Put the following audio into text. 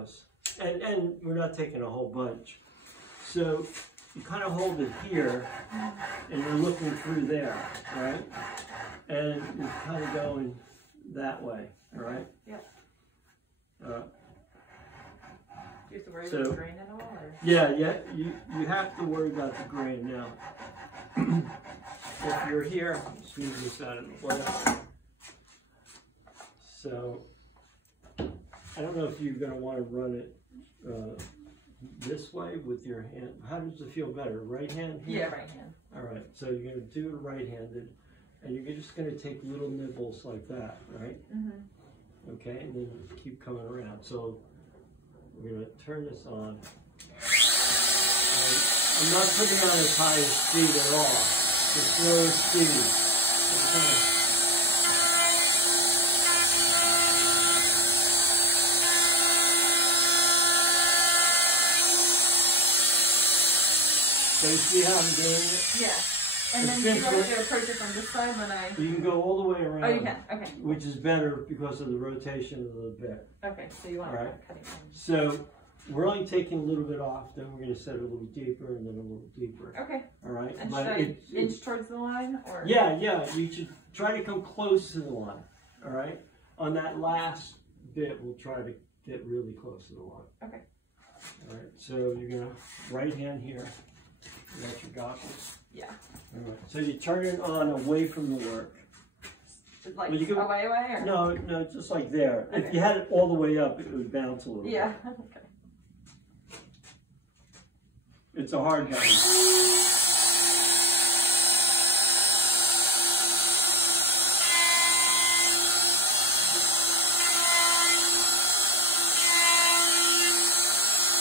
close. And we're not taking a whole bunch. So you kind of hold it here, and you're looking through there, right? And you're kind of going that way, all right? Yep. Do you have to worry So, about the grain at all? Or? Yeah, you have to worry about the grain now. If you're here, squeeze this out of the way. So, I don't know if you're going to want to run it this way with your hand. How does it feel better? Right hand here? Yeah, right hand. All right, so you're going to do it right-handed, and you're just going to take little nibbles like that, right? Mm-hmm. Okay, and then keep coming around. So we're going to turn this on. And I'm not putting on as high a speed at all. The slower speed. So you see how I'm doing it? Yeah. And then you have to approach it from this side when I... You can go all the way around. Oh, you can? Okay. Which is better because of the rotation of the bit. Okay, so you want to cut it in. So we're only taking a little bit off, then we're going to set it a little deeper and then a little deeper. Okay. All right? And should I inch towards the line? Or? Yeah, you should try to come close to the line. All right? On that last bit, we'll try to get really close to the line. Okay. All right, so you're going to right hand here. You got your goggles? Yeah. All right. So you turn it on away from the work. Like you can, away or? No, just like there. Okay. If you had it all the way up, it would bounce a little bit. Yeah, okay. It's a hard button.